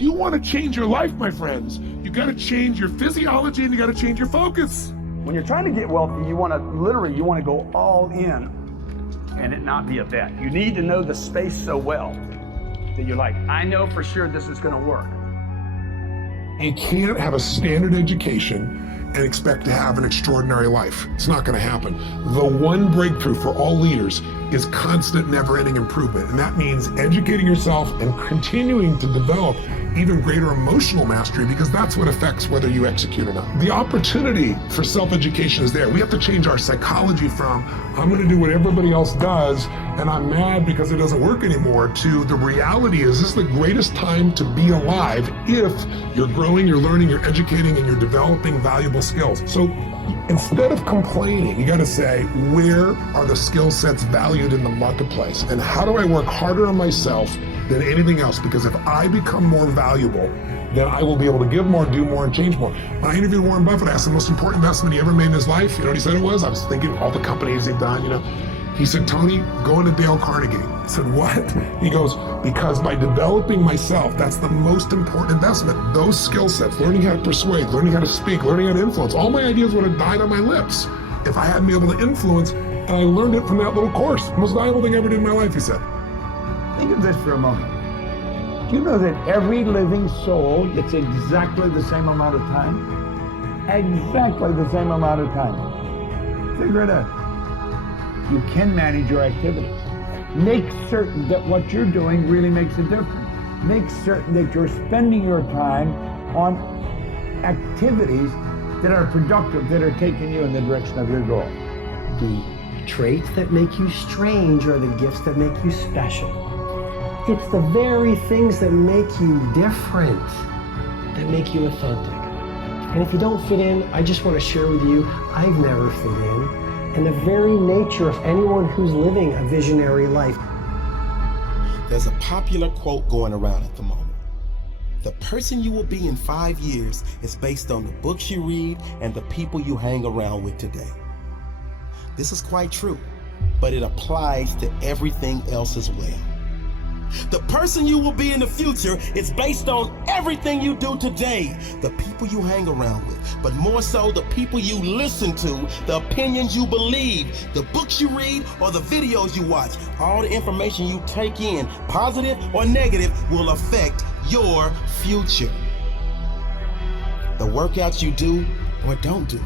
you want to change your life, my friends, you got to change your physiology and you got to change your focus. When you're trying to get wealthy, you want to go all in and it not be a bet. You need to know the space so well that you're like, I know for sure this is going to work. You can't have a standard education and expect to have an extraordinary life. It's not going to happen. The one breakthrough for all leaders is constant, never-ending improvement. And that means educating yourself and continuing to develop even greater emotional mastery, because that's what affects whether you execute or not. The opportunity for self-education is there. We have to change our psychology from, I'm going to do what everybody else does and I'm mad because it doesn't work anymore, to the reality is this is the greatest time to be alive if you're growing, you're learning, you're educating, and you're developing valuable skills. So instead of complaining, you got to say, where are the skill sets valued in the marketplace? And how do I work harder on myself than anything else? Because if I become more valuable, then I will be able to give more, do more, and change more. When I interviewed Warren Buffett, I asked the most important investment he ever made in his life. You know what he said it was? I was thinking all the companies he'd done, He said, Tony, go into Dale Carnegie. I said, what? He goes, because by developing myself, that's the most important investment. Those skill sets, learning how to persuade, learning how to speak, learning how to influence, all my ideas would have died on my lips if I hadn't been able to influence, and I learned it from that little course. The most valuable thing I ever did in my life, he said. Think of this for a moment. Do you know that every living soul gets exactly the same amount of time? Exactly the same amount of time. Figure it out. You can manage your activities. Make certain that what you're doing really makes a difference. Make certain that you're spending your time on activities that are productive, that are taking you in the direction of your goal. The traits that make you strange are the gifts that make you special. It's the very things that make you different, that make you authentic. And if you don't fit in, I just want to share with you, I've never fit in. And the very nature of anyone who's living a visionary life. There's a popular quote going around at the moment. The person you will be in 5 years is based on the books you read and the people you hang around with today. This is quite true, but it applies to everything else as well. The person you will be in the future is based on everything you do today, the people you hang around with, but more so the people you listen to, the opinions you believe, the books you read, or the videos you watch. All the information you take in, positive or negative, will affect your future. The workouts you do or don't do,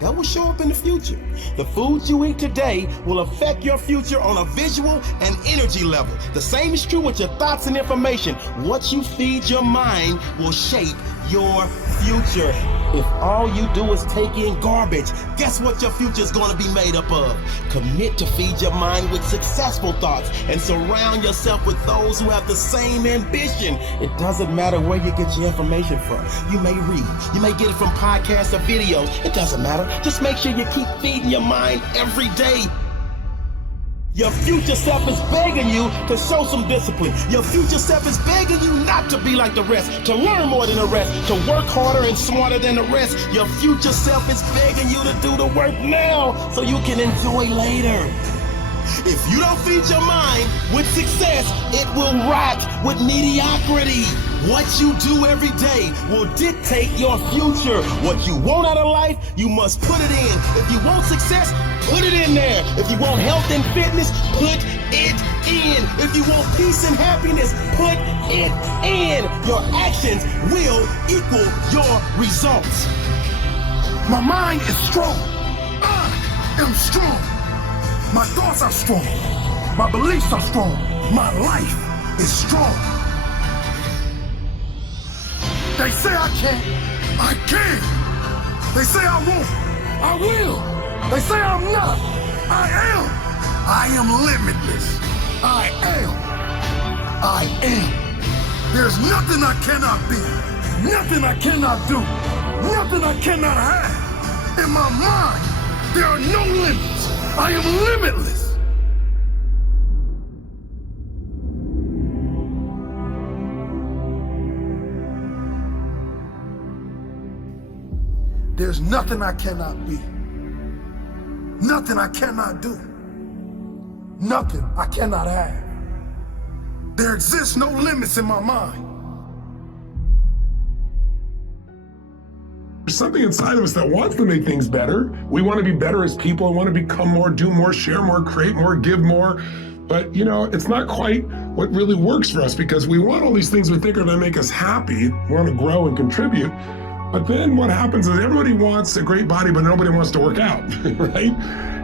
that will show up in the future. The foods you eat today will affect your future on a visual and energy level. The same is true with your thoughts and information. What you feed your mind will shape your future. If all you do is take in garbage, guess what your future is going to be made up of? Commit to feed your mind with successful thoughts and surround yourself with those who have the same ambition. It doesn't matter where you get your information from. You may read, you may get it from podcasts or videos. It doesn't matter. Just make sure you keep feeding your mind every day. Your future self is begging you to show some discipline. Your future self is begging you not to be like the rest, to learn more than the rest, to work harder and smarter than the rest. Your future self is begging you to do the work now so you can enjoy later. If you don't feed your mind with success, it will rot with mediocrity. What you do every day will dictate your future. What you want out of life, you must put it in. If you want success, put it in there. If you want health and fitness, put it in. If you want peace and happiness, put it in. Your actions will equal your results. My mind is strong. I am strong. My thoughts are strong. My beliefs are strong. My life is strong. They say I can't. I can. They say I won't. I will. They say I'm not. I am. I am limitless. I am. I am. There's nothing I cannot be. Nothing I cannot do. Nothing I cannot have. In my mind, there are no limits. I am limitless. There's nothing I cannot be. Nothing I cannot do. Nothing I cannot have. There exists no limits in my mind. There's something inside of us that wants to make things better. We want to be better as people. We want to become more, do more, share more, create more, give more. But it's not quite what really works for us, because we want all these things we think are going to make us happy. We want to grow and contribute. But then what happens is everybody wants a great body, but nobody wants to work out, right?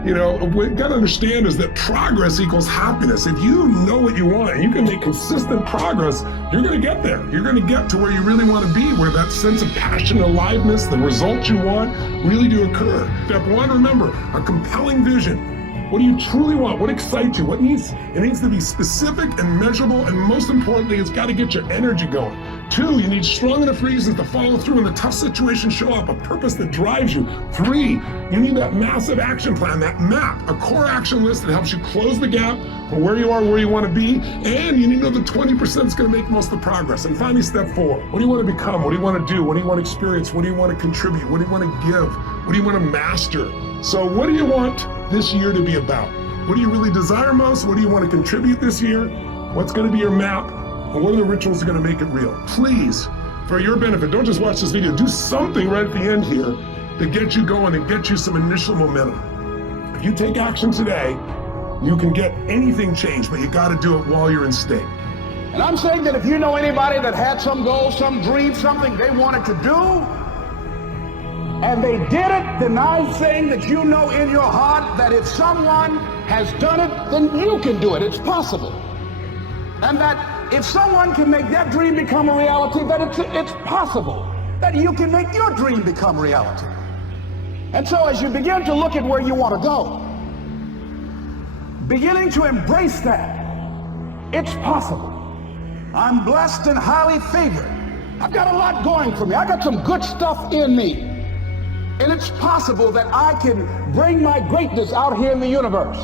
What we got to understand is that progress equals happiness. If you know what you want and you can make consistent progress, you're going to get there. You're going to get to where you really want to be, where that sense of passion, aliveness, the results you want really do occur. Step one, remember, a compelling vision. What do you truly want? What excites you? It needs to be specific and measurable, and most importantly, it's got to get your energy going. 2, you need strong enough reasons to follow through when the tough situations show up, a purpose that drives you. 3, you need that massive action plan, that map, a core action list that helps you close the gap from where you are, where you want to be, and you need to know the 20% is going to make most of the progress. And finally, step 4, what do you want to become? What do you want to do? What do you want to experience? What do you want to contribute? What do you want to give? What do you want to master? So what do you want this year to be about? What do you really desire most? What do you want to contribute this year? What's going to be your map? And what are the rituals that are going to make it real? Please, for your benefit, don't just watch this video. Do something right at the end here to get you going and get you some initial momentum. If you take action today, you can get anything changed, but you got to do it while you're in state. And I'm saying that if you know anybody that had some goal, some dream, something they wanted to do, and they did it, then I'm saying that you know in your heart that if someone has done it, then you can do it. It's possible. And that if someone can make their dream become a reality, that it's possible that you can make your dream become reality. And so as you begin to look at where you want to go, beginning to embrace that, it's possible. I'm blessed and highly favored. I've got a lot going for me. I got some good stuff in me. And it's possible that I can bring my greatness out here in the universe.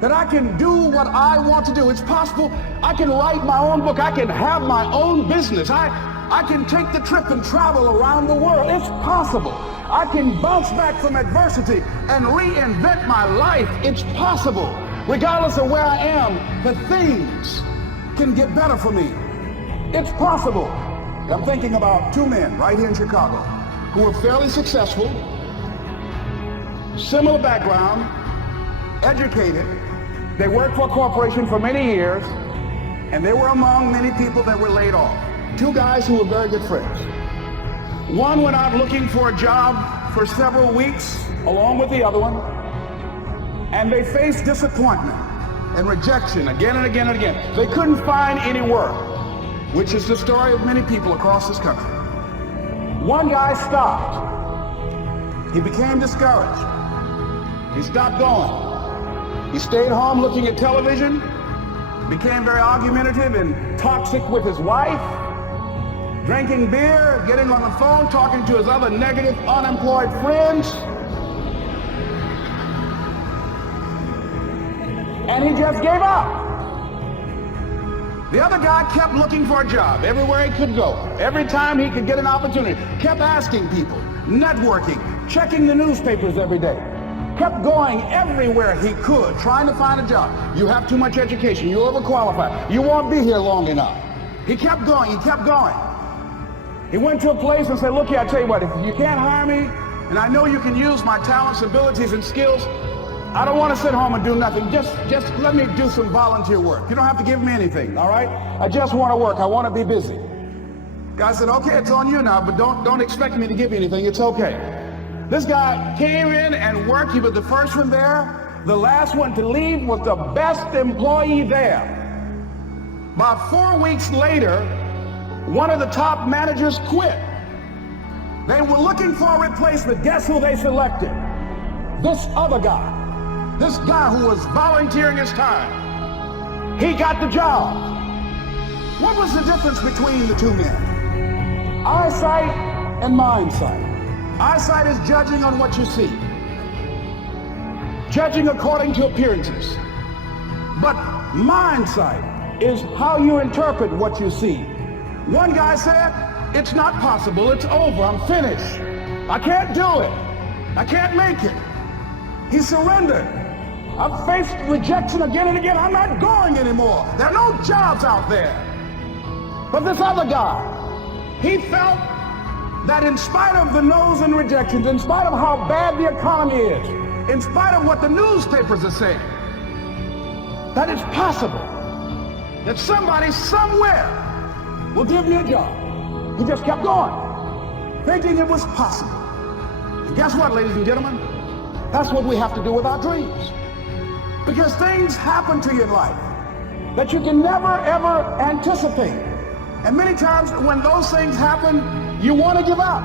That I can do what I want to do. It's possible I can write my own book. I can have my own business. I can take the trip and travel around the world. It's possible. I can bounce back from adversity and reinvent my life. It's possible. Regardless of where I am, the things can get better for me. It's possible. I'm thinking about 2 men right here in Chicago who were fairly successful, similar background, educated. They worked for a corporation for many years, and they were among many people that were laid off. 2 guys who were very good friends. One went out looking for a job for several weeks, along with the other one, and they faced disappointment and rejection again and again and again. They couldn't find any work, which is the story of many people across this country. One guy stopped. He became discouraged. He stopped going. He stayed home looking at television, became very argumentative and toxic with his wife, drinking beer, getting on the phone, talking to his other negative, unemployed friends. And he just gave up. The other guy kept looking for a job everywhere he could go. Every time he could get an opportunity, kept asking people, networking, checking the newspapers every day. Kept going everywhere he could, trying to find a job. You have too much education, you're overqualified, you won't be here long enough. He kept going, he kept going. He went to a place and said, look here, I tell you what, if you can't hire me, and I know you can use my talents, abilities, and skills, I don't want to sit home and do nothing. Just let me do some volunteer work. You don't have to give me anything, all right? I just want to work. I want to be busy. Guy said, okay, it's on you now, but don't expect me to give you anything. It's okay. This guy came in and worked. He was the first one there. The last one to leave was the best employee there. About 4 weeks later, one of the top managers quit. They were looking for a replacement. Guess who they selected? This other guy. This guy who was volunteering his time. He got the job. What was the difference between the 2 men? Eyesight and mindsight. Eyesight is judging on what you see. Judging according to appearances. But mindsight is how you interpret what you see. One guy said, it's not possible, it's over, I'm finished. I can't do it. I can't make it. He surrendered. I've faced rejection again and again. I'm not going anymore. There are no jobs out there. But this other guy, he felt that in spite of the no's and rejections, in spite of how bad the economy is, in spite of what the newspapers are saying, that it's possible that somebody somewhere will give me a job. He just kept going, thinking it was possible. And guess what, ladies and gentlemen? That's what we have to do with our dreams. Because things happen to you in life that you can never, ever anticipate. And many times when those things happen, you want to give up.